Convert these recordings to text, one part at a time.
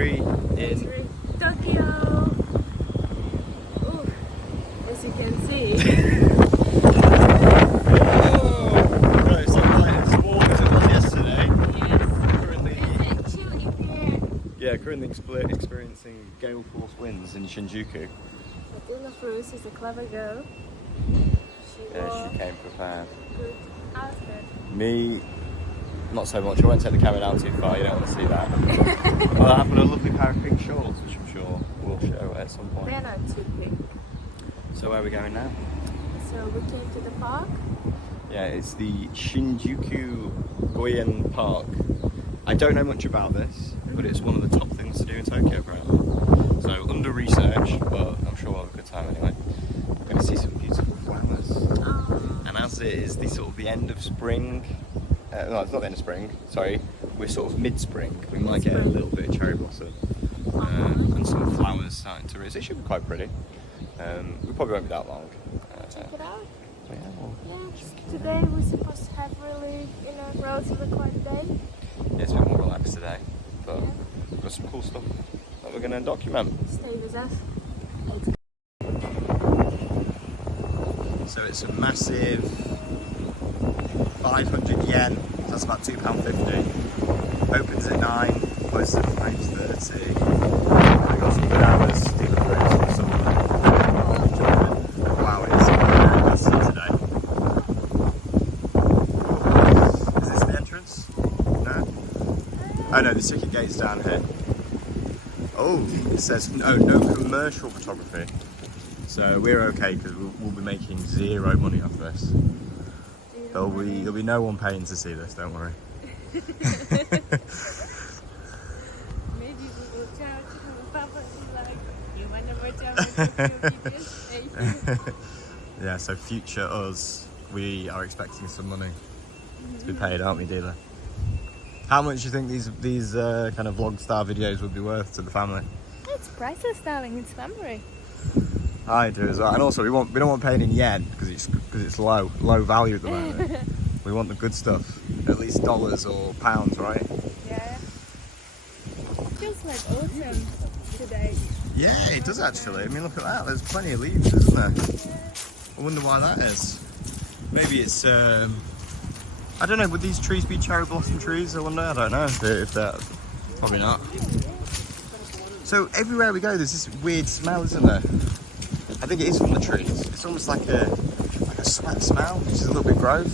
3 in Tokyo. Ooh, as you can see. No, it's not quite as warm as it was yesterday. Yes. Currently experiencing gale force winds in Shinjuku. Matilda Fruce is a clever girl. She came prepared. Good outfit. Me, not so much. I won't take the camera down too far, you don't want to see that. Well, I have a lovely pair of pink shorts, which I'm sure we'll show at some point. They're not too pink. So where are we going now? So we came to the park. Yeah, it's the Shinjuku Gyoen Park. I don't know much about this, but it's one of the top things to do in Tokyo apparently. So under research, but I'm sure we'll have a good time anyway. We're going to see some beautiful flowers. And as it is the end of spring, no, it's not the end of spring, sorry, we're sort of mid-spring, we might get a little bit of cherry blossom and some flowers starting to raise. It should be quite pretty. We probably won't be that long. Check it out. So yeah, Today we're supposed to have really, relatively quiet day. Yeah, it's a bit more relaxed today, but we've got some cool stuff that we're going to document. Stay with us. So it's a massive 500 yen, so that's about £2.50. Opens at 9, closes at 5:30. We've got some good hours, dealing with some wow, it's really busy today. Is this the entrance? No? Oh no, the ticket gate's down here. Oh, it says no commercial photography. So we're okay because we'll be making zero money off this. There'll be no one paying to see this, don't worry. Maybe we will charge Papa like, you want to watch our Yeah, so future us, we are expecting some money to be paid, aren't we, dealer? How much do you think these kind of vlog style videos would be worth to the family? It's priceless, darling. It's memory. I do as well, and also we don't want paying in yen because it's low value at the moment. We want the good stuff, at least dollars or pounds, right? Yeah. It feels like autumn today. Yeah, it does actually. I mean, look at that. There's plenty of leaves, isn't there? I wonder why that is. Maybe it's I don't know. Would these trees be cherry blossom trees? I wonder. I don't know if they're probably not. So everywhere we go, there's this weird smell, isn't there? I think it is from the trees. It's almost like a sweat smell, which is a little bit gross.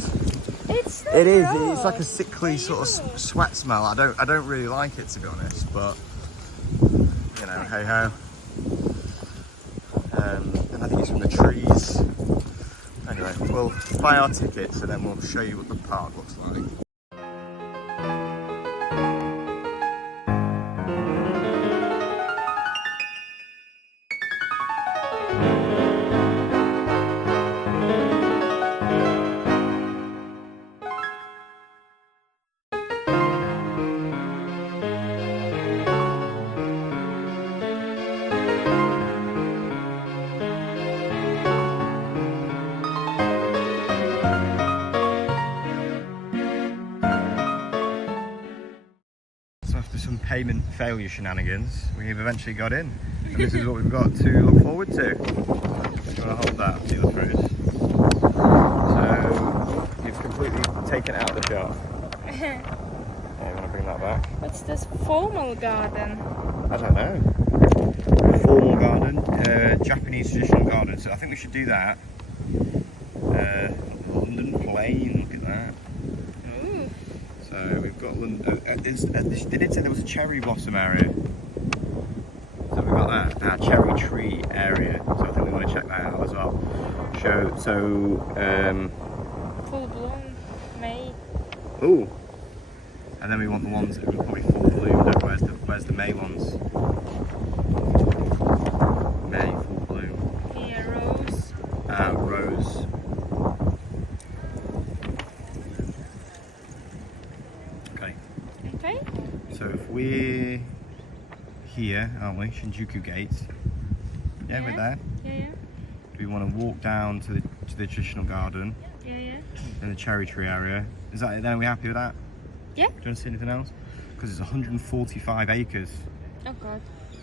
It is. It's like a sickly sort of sweat smell. I don't really like it, to be honest. But you know, hey ho. And I think it's from the trees. Anyway, we'll buy our tickets and then we'll show you what the park looks like. Some payment failure shenanigans, we've eventually got in, and this is what we've got to look forward to. I'm going to hold that, feel the fruit. So you've completely taken it out of the jar. Yeah, you want to bring that back? What's this formal garden? I don't know. Formal garden, Japanese traditional garden. So I think we should do that. London Plain, look at that. So we've got London. They did say there was a cherry blossom area. So we've got that, our cherry tree area. So I think we want to check that out as well. Full bloom, May. Ooh. And then we want the ones that are probably full bloom. Where's the May ones? May full bloom. Here, rose. Rose. Okay. So if we're here, aren't we? Shinjuku Gate. Yeah, we're there. Yeah. Do we want to walk down to the traditional garden? Yeah. In the cherry tree area? Is that it then? Are we happy with that? Yeah. Do you want to see anything else? Because it's 145 acres. Oh God.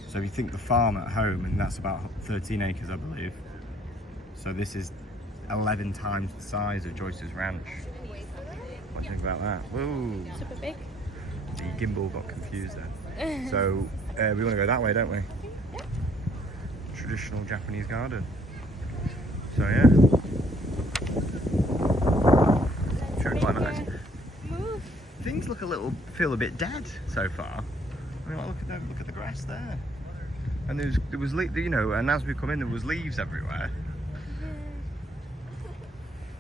So if you think the farm at home, and that's about 13 acres, I believe. So this is 11 times the size of Joyce's ranch. What do you think about that? Whoa! Super big. The gimbal got confused then. So we want to go that way, don't we? Yeah. Traditional Japanese garden. So yeah. Sure, quite nice. Move. Things feel a bit dead so far. I mean, look at the grass there. And there was you know, and as we come in, there was leaves everywhere.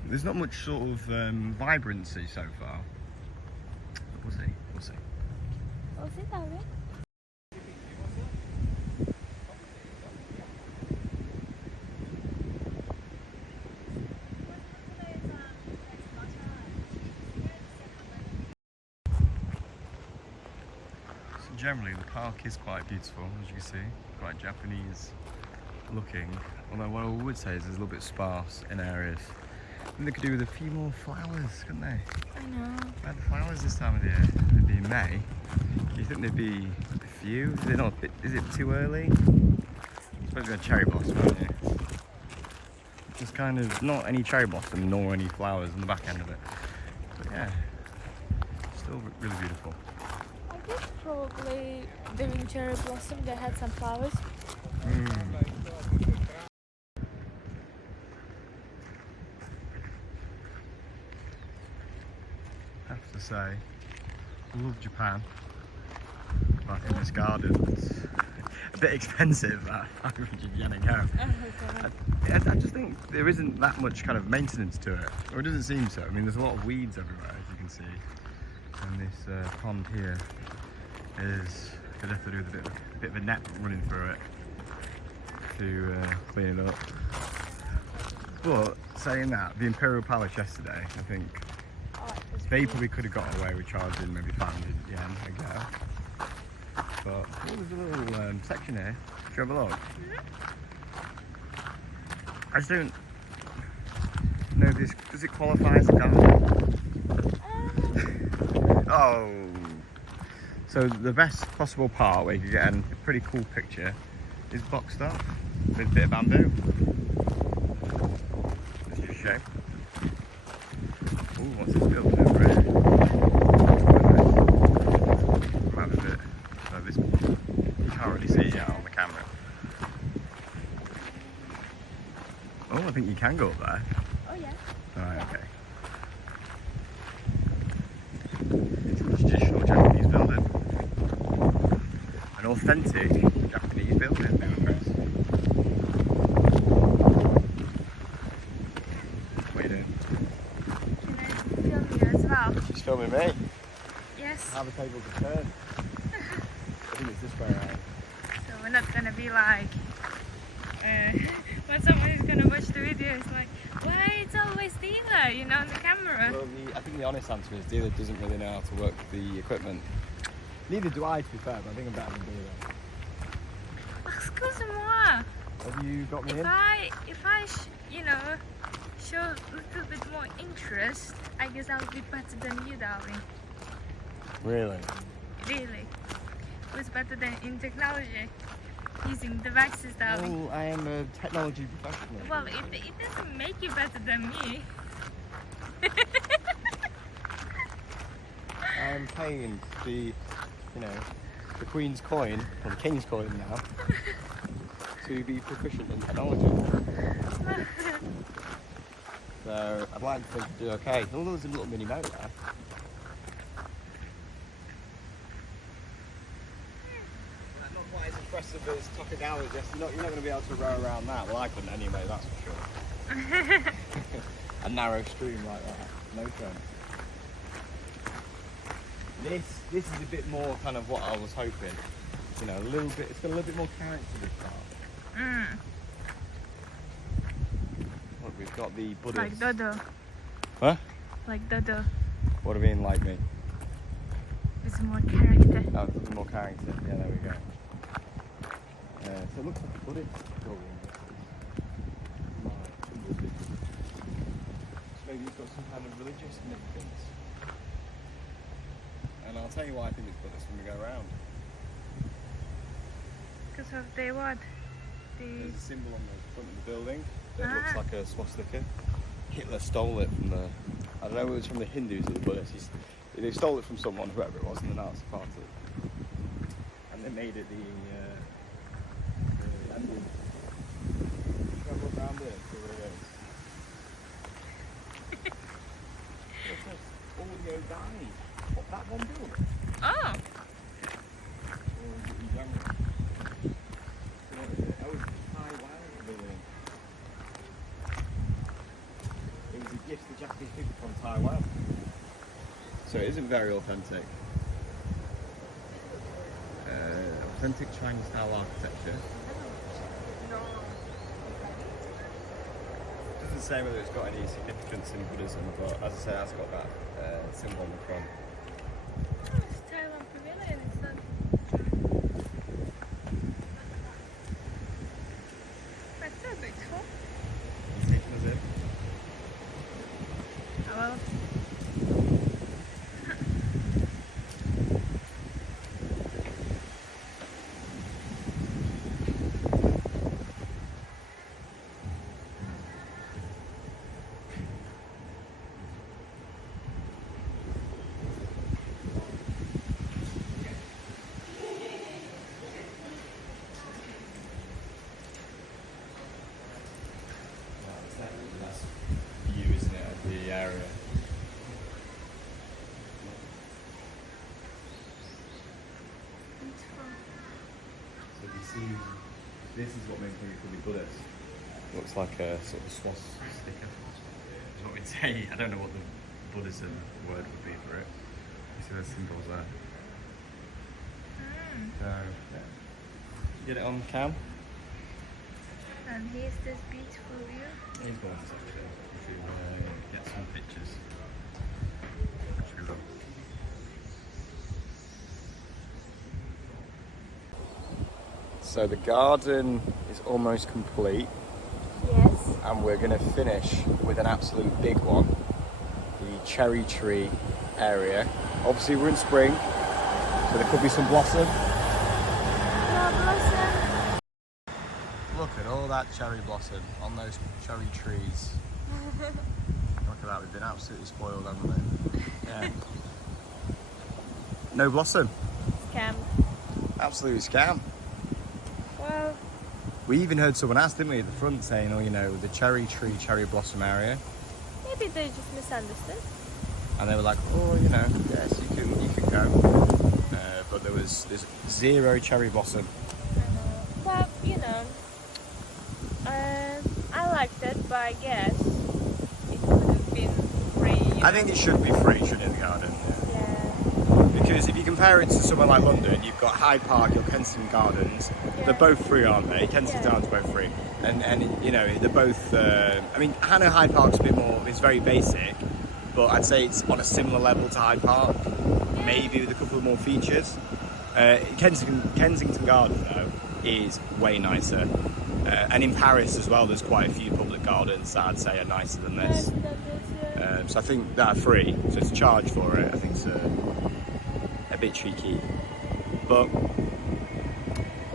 There's not much sort of vibrancy so far. But we'll see. We'll see that way. Generally, the park is quite beautiful, as you can see, quite Japanese looking. Although what I would say is there's a little bit sparse in areas. I think they could do with a few more flowers, couldn't they? I know. Like the flowers this time of the year, it'd be May. Do you think there'd be a few? Is it too early? I suppose we had cherry blossom, haven't you? Just kind of not any cherry blossom nor any flowers on the back end of it. But yeah, still really beautiful. I guess probably during cherry blossom they had some flowers. I have to say, I love Japan. But I think this garden's a bit expensive at 500 yen a go. I just think there isn't that much kind of maintenance to it, or it doesn't seem so. I mean, there's a lot of weeds everywhere, as you can see. And this pond here is, you'd have to do with a bit of a net running through it to clean it up. But saying that, the Imperial Palace yesterday, I think they probably could have got away with charging maybe 500 yen a go. But there's a little section here. Should you have a look? I just don't know if this, does it qualify as a garden? Oh, so the best possible part where you can get a pretty cool picture is boxed off with a bit of bamboo. That's just a shame. Ooh, what's this building over here? Might be a bit, so this, you can't really see it yet on the camera. Oh, I think you can go up there. Oh yeah. Alright, okay. It's a traditional Japanese building. An authentic Japanese building, Chris. What are you doing? Film you as well. She's filming me. Yes. How the table to turn. I think it's this way around. So we're not gonna be like when somebody's gonna watch the video, it's like, why it's always dealer, you know, on the camera. Well, I think the honest answer is dealer doesn't really know how to work the equipment. Neither do I, to be fair, but I think I'm better than dealer. Excuse-moi. Have you got me in? If I you know, show a little bit more interest, I guess I'll be better than you, darling. Really? Really. Who's better than in technology? Using devices, darling. Well, I am a technology professional. Well, it doesn't make you better than me. I'm paying the Queen's coin, or the King's coin now, to be proficient in technology. So I'd like to think to do okay. Although there's a little mini moat there. Not quite as impressive as Tokugawa's yesterday. You're not going to be able to row around that. Well, I couldn't anyway, that's for sure. A narrow stream like that, no chance. This is a bit more kind of what I was hoping. You know, a little bit. It's got a little bit more character this part. Look, we've got the Buddhist. Like Dodo. Huh? Like Dodo. What do you mean, like me? With more character. Oh, there's more character. Yeah, there we go. So it looks like a Buddhist building. Maybe it's got some kind of religious significance. And I'll tell you why I think it's Buddhist when we go around. Because of the what? There's a symbol on the front of the building that looks like a swastika. Hitler stole it from the, I don't know if it was from the Hindus or the Buddhists. They stole it from someone, whoever it was, in the Nazi party. And they made it the emblem. Travel around it and see what it is. What's this? Audio guide. What, that one building? Oh! Or is it in general? What is it? Oh, it's the Taiwan building. It was a gift to Japanese people from Taiwan. So it isn't very authentic. Authentic Chinese style architecture. Doesn't say whether it's got any significance in Buddhism, but as I say, it's got that symbol on the front. Oh, it's Taiwan Pavilion. It's not. That's so beautiful. You think was it? Oh well. View, isn't it, of the area? Beautiful. So you see, this is what makes me could be Buddhist. Looks like a sort of swastika. Is what we'd say. I don't know what the Buddhism word would be for it. You see the symbols there. So, yeah. Get it on cam. And here's this beautiful view. Here's one actually. If you want to get some pictures. Should we look? So the garden is almost complete. Yes. And we're going to finish with an absolute big one, the cherry tree area. Obviously we're in spring, so there could be some blossom. Blossom. Look at all that cherry blossom on those cherry trees. Look at that, we've been absolutely spoiled, haven't we? Yeah. No blossom. Scam. Absolute scam. Well, We even heard someone ask, didn't we, at the front saying, oh, you know, the cherry tree, cherry blossom area. maybe they just misunderstood. And they were like, oh, you know, yes, you can go. But there's zero cherry blossom. Well, you know, I liked it, but I guess it could have been free. I think it should be free, shouldn't it, the garden? Yeah. Because if you compare it to somewhere like London, you've got Hyde Park, your Kensington Gardens. Yeah. They're both free, aren't they? Kensington Yeah. Gardens are both free. And you know, they're both, I mean, Hannah Hyde Park's a bit more, it's very basic, but I'd say it's on a similar level to Hyde Park, maybe with a couple of more features. Kensington Gardens, though, is way nicer. And in Paris as well, there's quite a few public gardens that I'd say are nicer than this. So I think that are free, so to charge for it, I think it's a bit cheeky. But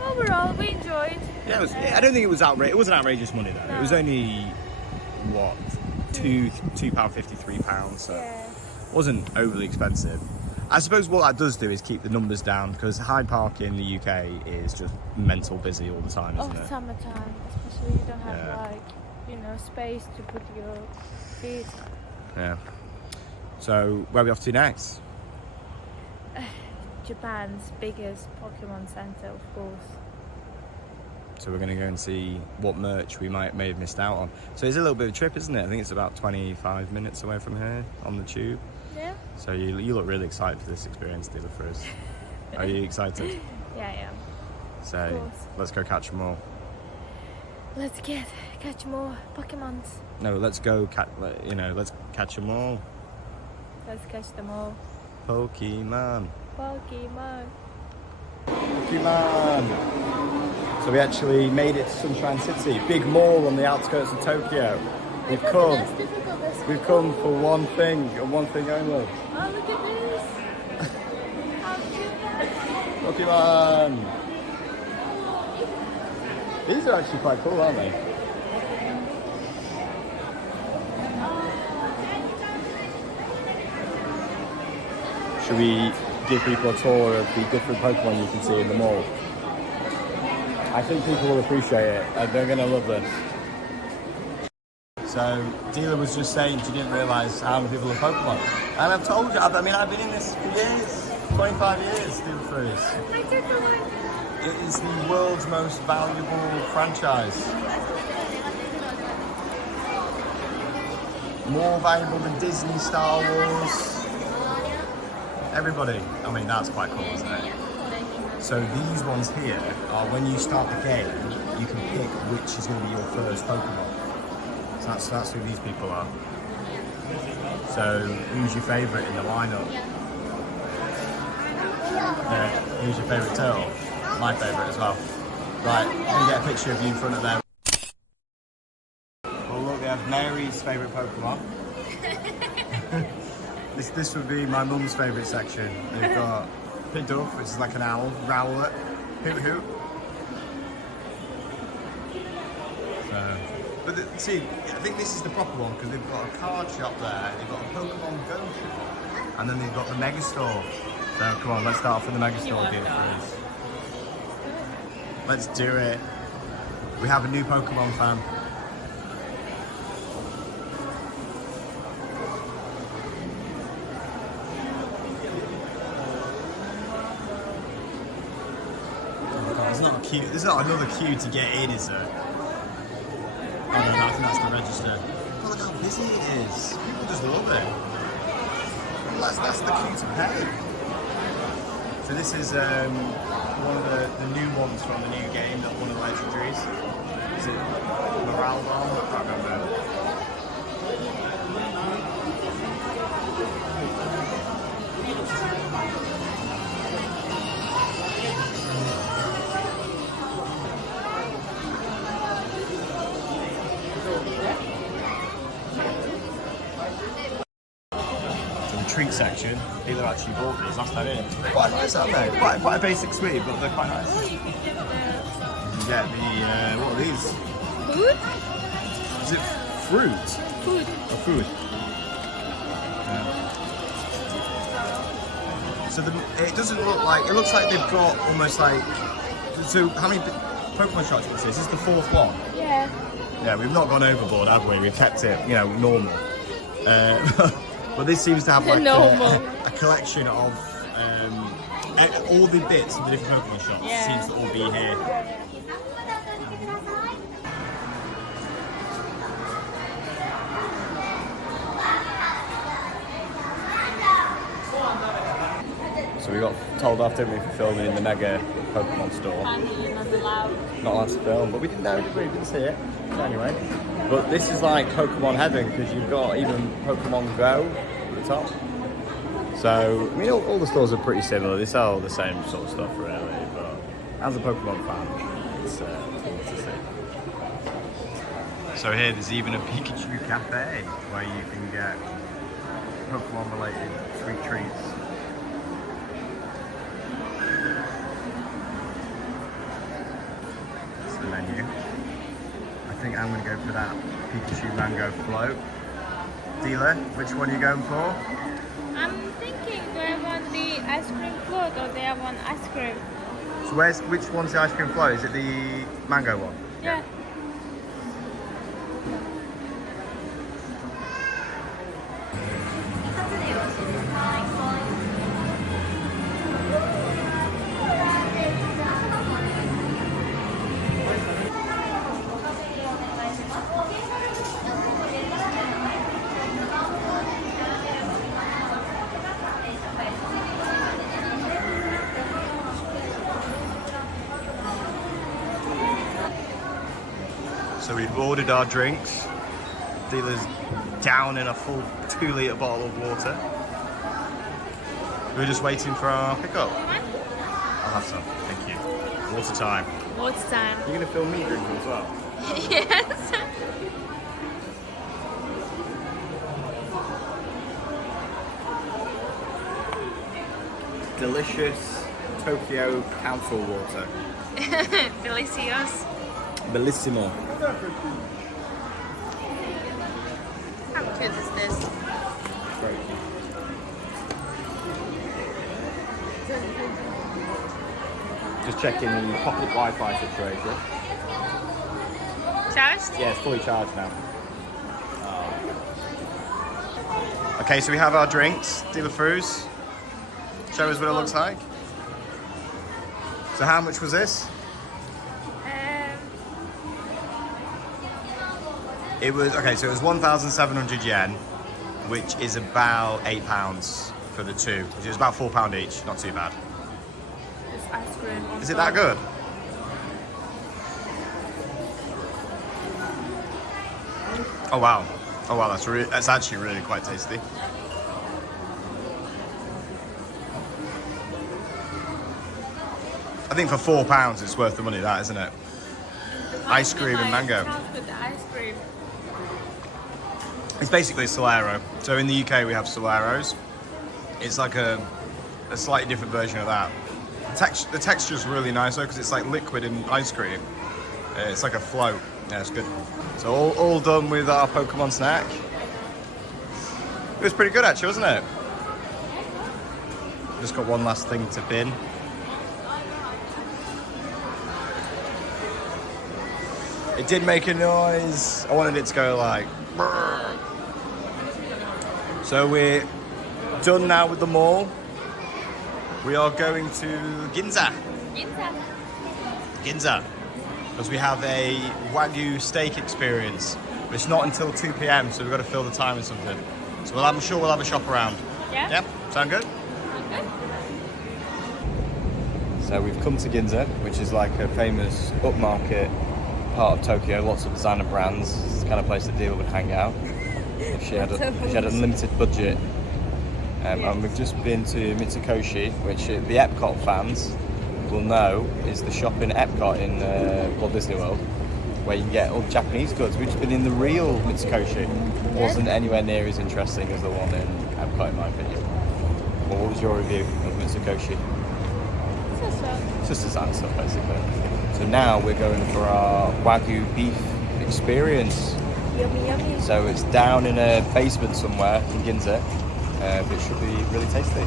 overall, we enjoyed. yeah, I don't think it was outrageous. It wasn't outrageous money though. No. It was only what £2.50, £3, so Yeah. it wasn't overly expensive. I suppose what that does do is keep the numbers down because Hyde Park in the UK is just mental busy all the time, isn't it? Summertime, especially you don't have Yeah. space to put your feet. Yeah. So where are we off to next? Japan's biggest Pokemon center, of course. So we're going to go and see what merch we may have missed out on. So it's a little bit of a trip, isn't it? I think it's about 25 minutes away from here on the tube. Yeah. So you look really excited for this experience, Dila, for us. Are you excited? Yeah, I am. So Of course. let's go catch them all. Let's catch more Pokemons. No, let's go let's catch them all. Let's catch them all. Pokemon. Pokemon. Pokemon. So we actually made it to Sunshine City, big mall on the outskirts of Tokyo. We've come for one thing and one thing only. Oh, look at this! How cute! Pokemon. These are actually quite cool, aren't they? Should we give people a tour of the different Pokemon you can see in the mall? I think people will appreciate it. They're going to love this. So, Dealer was just saying she didn't realise how many people love Pokemon. And I've told you, I've been in this for years. 25 years, Dealer Fruits. I took the one. It is the world's most valuable franchise. More valuable than Disney, Star Wars. Everybody. I mean, that's quite cool, isn't it? So these ones here are when you start the game, you can pick which is going to be your first Pokemon. So that's who these people are. So who's your favourite in the lineup? Who's your favourite turtle? My favourite as well. Right, I'm going to get a picture of you in front of them. Well look, they have Mary's favourite Pokemon. This would be my mum's favourite section. They've got Pidove, which is like an owl, Rowlet, Hoot Hoot. See, I think this is the proper one because they've got a card shop there, they've got a Pokemon Go shop, and then they've got the Mega Store. So come on, let's start off with the Mega Store deal first. Let's do it. We have a new Pokemon fan. There's not another queue to get in, is there? Oh no, I think that's the register. Oh, look how busy it is. People just love it. Well, that's the queue to pay. So this is one of the new ones from the new game, that one of the legendaries. Is it Moraldon? I can't remember. Treat section. People actually bought these last time in. Quite nice, aren't they? Quite a basic sweet, but they're quite nice. You can get the what are these? Food? Is it fruit? Food. Oh, food. So it doesn't look like. It looks like they've got almost like. So how many Pokemon shops is this? This is the fourth one. Yeah. Yeah, we've not gone overboard, have we? We've kept it, normal. But this seems to have like a collection of all the bits of the different Pokemon shops. Yeah. Seems to all be here. So we got told off, didn't we, for filming in the Mega Pokemon store. Not allowed to film, but we didn't know, did we? We didn't see it. So anyway. But this is like Pokemon heaven, because you've got even Pokemon Go at the top. So, I mean, all the stores are pretty similar. They sell the same sort of stuff, really. But as a Pokemon fan, it's cool to see. So here, there's even a Pikachu Cafe, where you can get Pokemon-related sweet treats. That's the menu. I think I'm going to go for that Pikachu Mango Float. Dealer, which one are you going for? I'm thinking, do I want the ice cream float or do I want ice cream? So which one's the ice cream float? Is it the mango one? Yeah. So we've ordered our drinks. Dealer's down in a full 2-litre bottle of water. We're just waiting for our pickup. I'll have some, thank you. Water time. Water time. You're going to film me drinking as well? Yes. Delicious Tokyo Council water. Delicious. Bellissimo. How cute is this? Just checking the pocket Wi-Fi situation. Charged? Yeah, it's fully charged now. Okay, so we have our drinks, dealer fruits. Show us what it looks like. So how much was this? It was, okay, so it was 1,700 yen, which is about £8 for the two. Which is about £4 each, not too bad. This ice cream. Is it that good? Oh wow. Oh wow, that's actually really quite tasty. I think for £4 it's worth the money, that, isn't it? Ice cream and mango. With the ice cream. It's basically a Solero. So in the UK we have Soleros. It's like a slightly different version of that. The texture's really nice though, because it's like liquid in ice cream. It's like a float. Yeah, it's good. So all done with our Pokemon snack. It was pretty good actually, wasn't it? Just got one last thing to bin. It did make a noise. I wanted it to go like... Brr. So we're done now with the mall. We are going to Ginza. Ginza. Because we have a Wagyu steak experience. But it's not until 2 p.m, so we've got to fill the time with something. So I'm sure we'll have a shop around. Yeah? Yep. Sound good? Okay. So we've come to Ginza, which is like a famous upmarket part of Tokyo. Lots of designer brands. It's the kind of place that Deal would hang out. She had an unlimited budget. And we've just been to Mitsukoshi, which the Epcot fans will know is the shop in Epcot in Walt Disney World, where you can get all Japanese goods. We've just been in the real Mitsukoshi. It wasn't anywhere near as interesting as the one in Epcot, in my opinion. Well, what was your review of Mitsukoshi? It's just design stuff, basically. So now we're going for our Wagyu beef experience. Yummy, yummy. So it's down in a basement somewhere in Ginza, but it should be really tasty.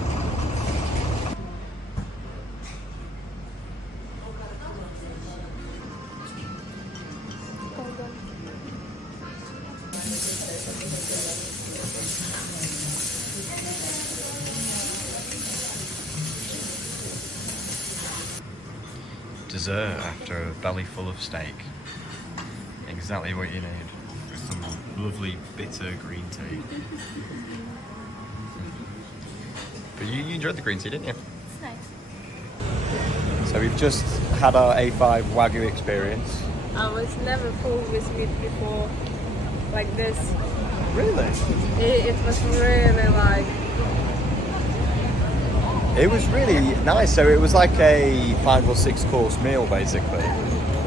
Dessert after a belly full of steak. Exactly what you need. With some lovely bitter green tea. But you enjoyed the green tea, didn't you? It's nice. So we've just had our A5 Wagyu experience. I was never full with meat before like this. Really? It was really like... It was really nice. So it was like a 5 or 6 course meal, basically.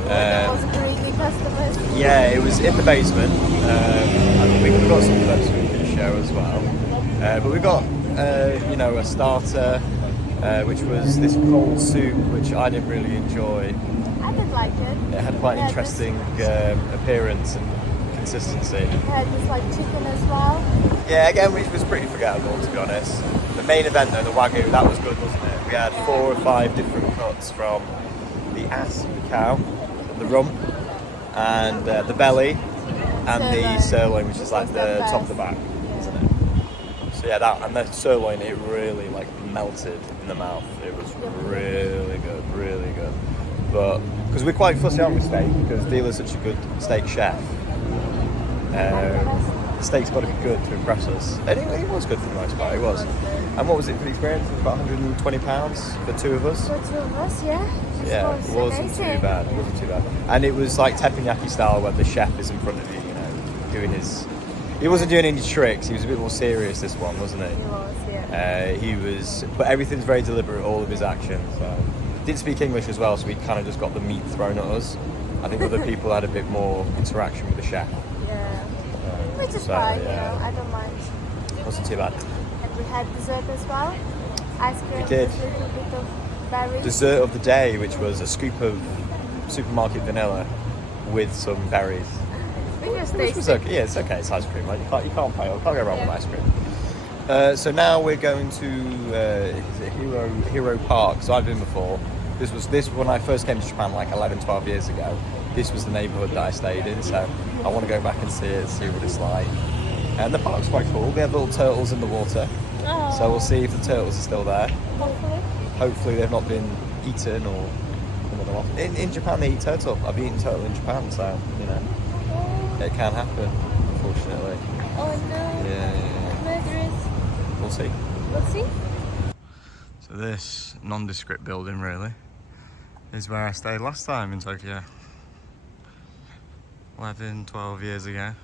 was greedy customers. Yeah, it was in the basement. I think we've got some clips we can show as well. But we got, a starter, which was this cold soup, which I didn't really enjoy. I did like it. It had quite an interesting appearance and consistency. It had this like chicken as well. Yeah, again, which was pretty forgettable, to be honest. The main event though, the Wagyu, that was good, wasn't it? We had 4 or 5 different cuts from the ass of the cow, the rump, and the belly, and the sirloin, which is like the top of the back, isn't it? So yeah, that and the sirloin, it really like melted in the mouth. It was really good, really good. But because we're quite fussy on with steak, because Dealer's such a good steak chef. The steak's got to be good to impress us. And it was good for the most part, it was. And what was it for the experience? It was about £120 for 2 of us. For 2 of us, yeah. Yeah, it wasn't too bad. It wasn't too bad. And it was like teppanyaki style, where the chef is in front of you, doing his... He wasn't doing any tricks. He was a bit more serious, this one, wasn't he? He was, yeah. He was... But everything's very deliberate, all of his actions. Didn't speak English as well, so we kind of just got the meat thrown at us. I think other people had a bit more interaction with the chef. Yeah. Which is fine, I don't mind. Wasn't too bad. And we had dessert as well. Ice cream, We did. with a little bit of berries. Dessert of the day, which was a scoop of supermarket vanilla with some berries. Which was okay. Yeah, it's okay. It's ice cream. Right? You can't fail. Can't go wrong with ice cream. So now we're going to is it Hiro-o Park. So I've been before. This when I first came to Japan like 11, 12 years ago. This was the neighbourhood that I stayed in. So I want to go back and see it, see what it's like. And the park's quite cool. They have little turtles in the water. Oh. So we'll see if the turtles are still there. Hopefully. Hopefully they've not been eaten or another one. In Japan they eat turtle. I've eaten turtle in Japan, so you know it can happen, unfortunately. Oh no. Yeah. Murderers. We'll see. We'll see. So this nondescript building really is where I stayed last time in Tokyo. 11, 12 years ago.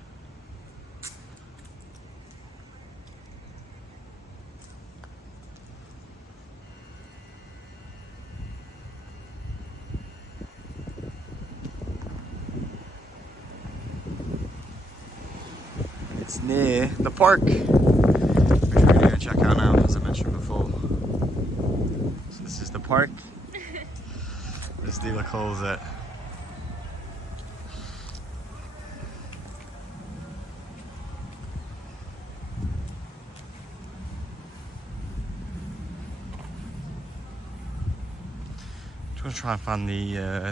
It's near the park, which we're going to go check out now, as I mentioned before. So this is the park. This dealer calls it. I'm going to try and find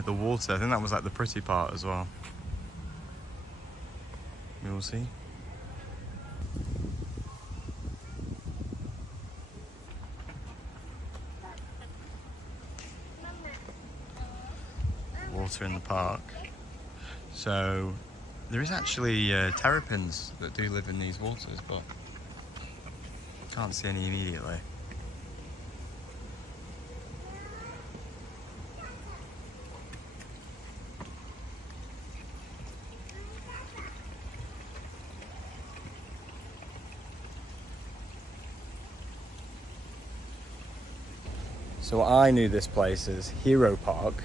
the water. I think that was like the pretty part as well. We will see. Water in the park. So there is actually terrapins that do live in these waters, but can't see any immediately. So I knew this place as Hiro Park,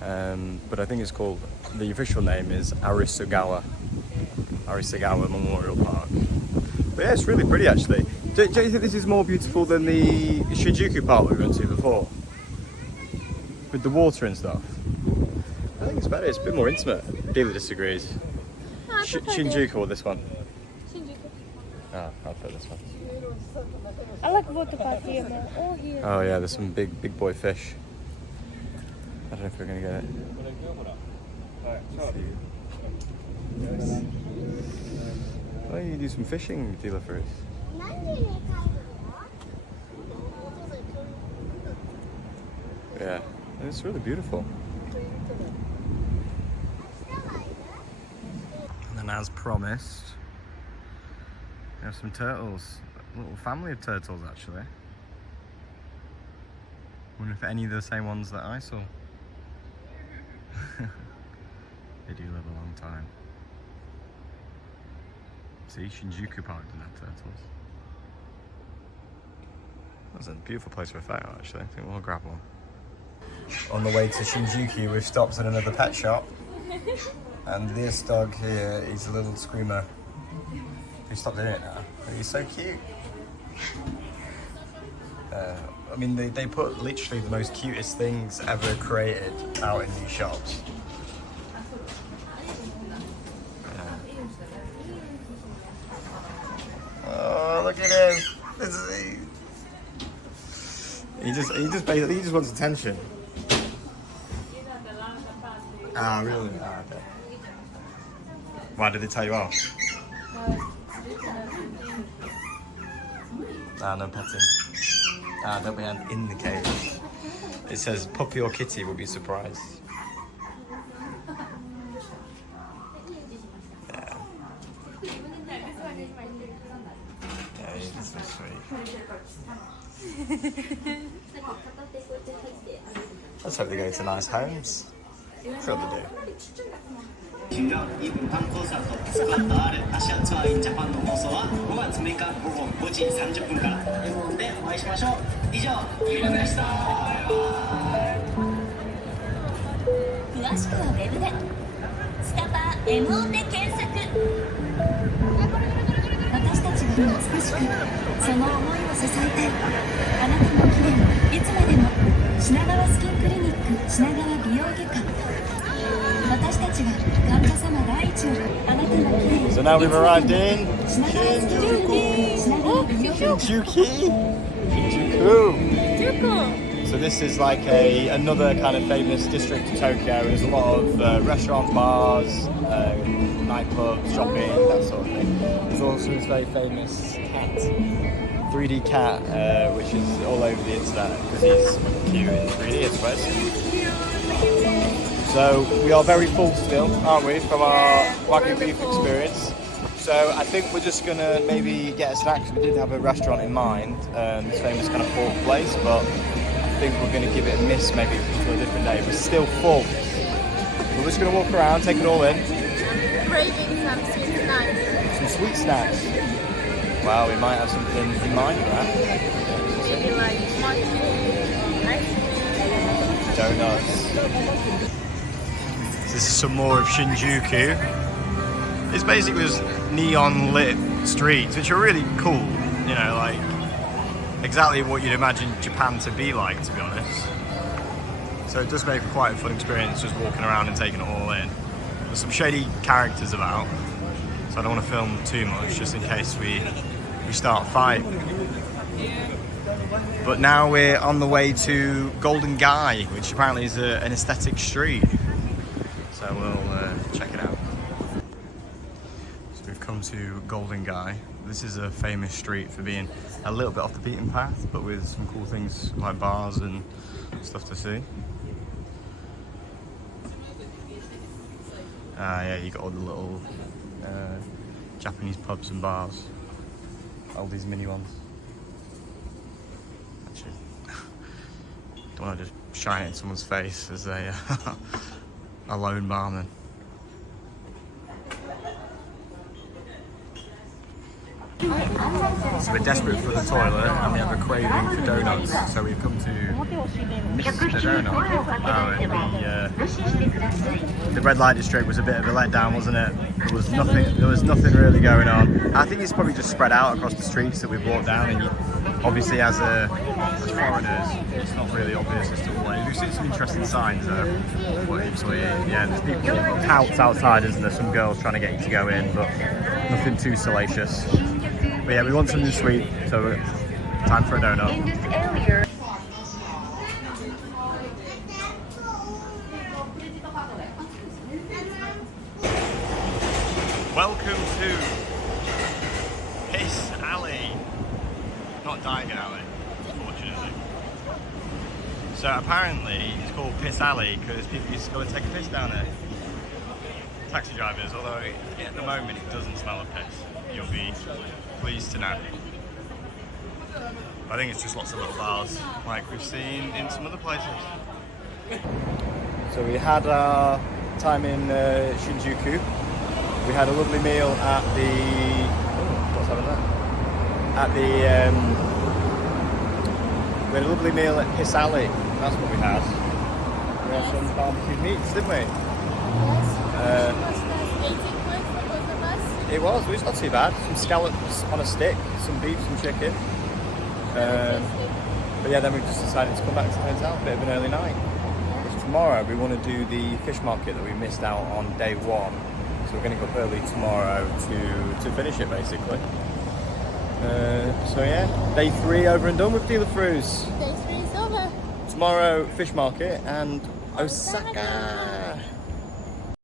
but I think it's called, the official name is Arisugawa Memorial Park. But yeah, it's really pretty actually. Do you think this is more beautiful than the Shinjuku Park we went to before? With the water and stuff? I think it's better, it's a bit more intimate. Dealer disagrees. No, Shinjuku or this one? Shinjuku. Ah, I'll put this one. I like water park here more. Oh, here. Oh yeah, there's some big boy fish. I don't know if we're gonna get it. Why don't you do some fishing, dealer, for us? Yeah, it's really beautiful. And then, as promised, we have some turtles. A little family of turtles, actually. Wonder if any of the same ones that I saw. They do live a long time. See, Shinjuku Park didn't have turtles. That's a beautiful place for a photo, actually. I think we'll grab one. On the way to Shinjuku, we've stopped at another pet shop. And this dog here is a little screamer. We stopped doing it now. He's so cute. I mean, they put literally the most cutest things ever created out in these shops. Oh, look at him! He just wants attention. Ah, really? Ah, okay. Why did they tell you off? Ah, no petting. Ah, don't be in the cage. It says puppy or kitty will be surprised. Yeah. Yeah, he's so sweet. Let's hope they go to nice homes. Sure they do. がイブパンコンサートスクワット R アシアツアーインジャパンの放送は5月6日午後5時30分からM1でお会いしましょう。以上、ゆりのでした。詳しくはウェブでスカパー M1で検索。私たちが美しくその思いを支えたい。あなたの記念いつまでも品川スキンクリニック品川美容外科。私たちが So now we've arrived in Shinjuku. So this is like another kind of famous district of Tokyo. There's a lot of restaurants, bars, nightclubs, shopping, that sort of thing. There's also this very famous cat, 3D cat, which is all over the internet because he's cute in 3D, I suppose. So we are very full still, aren't we, from our Wagyu beef experience. So I think we're just gonna maybe get a snack. We did have a restaurant in mind, this famous kind of pork place, but I think we're gonna give it a miss maybe for a different day. We're still full. We're just gonna walk around, take it all in. Craving some sweet snacks. Some sweet snacks. Wow, we might have something in mind for that. Maybe like mochi, ice cream. Donuts. This is some more of Shinjuku. It's basically just neon lit streets, which are really cool, you know, like exactly what you'd imagine Japan to be like, to be honest. So it does make quite a fun experience just walking around and taking it all in. There's some shady characters about, so I don't want to film too much just in case we start a fight. But now we're on the way to Golden Gai, which apparently is an aesthetic street. So we'll check it out. So we've come to Golden Gai. This is a famous street for being a little bit off the beaten path, but with some cool things like bars and stuff to see. Yeah, you got all the little Japanese pubs and bars. All these mini ones. Actually, don't want to just shine it in someone's face as a lone barman. So we're desperate for the toilet and we have a craving for donuts, so we've come to miss the donut. The red light district was a bit of a letdown, wasn't it? There was nothing really going on. I think it's probably just spread out across the streets that we've walked down, and obviously as foreigners, it's not really obvious as to what. We've seen some interesting signs though. Yeah, there's people touts outside, isn't there? Some girls trying to get you to go in, but nothing too salacious. But yeah, we want something sweet, so time for a donut. In this area. Welcome to Piss Alley. Not Diagon Alley, unfortunately. So apparently it's called Piss Alley because people used to go and take a piss down there. Taxi drivers, although at the moment it doesn't smell of piss. You'll be pleased to know. I think it's just lots of little bars like we've seen in some other places. So we had our time in Shinjuku. We had a lovely meal at the... what's happening there? At the... we had a lovely meal at Piss Alley. That's what we had. We had some barbecued meats, didn't we? It was not too bad. Some scallops on a stick, some beef, some chicken. But yeah, then we just decided to come back to the hotel, a bit of an early night. Tomorrow we want to do the fish market that we missed out on day one. So we're going to go up early tomorrow to finish it basically. So yeah, day 3 over and done with Dealer Fruits. Day 3 is over. Tomorrow fish market and Osaka.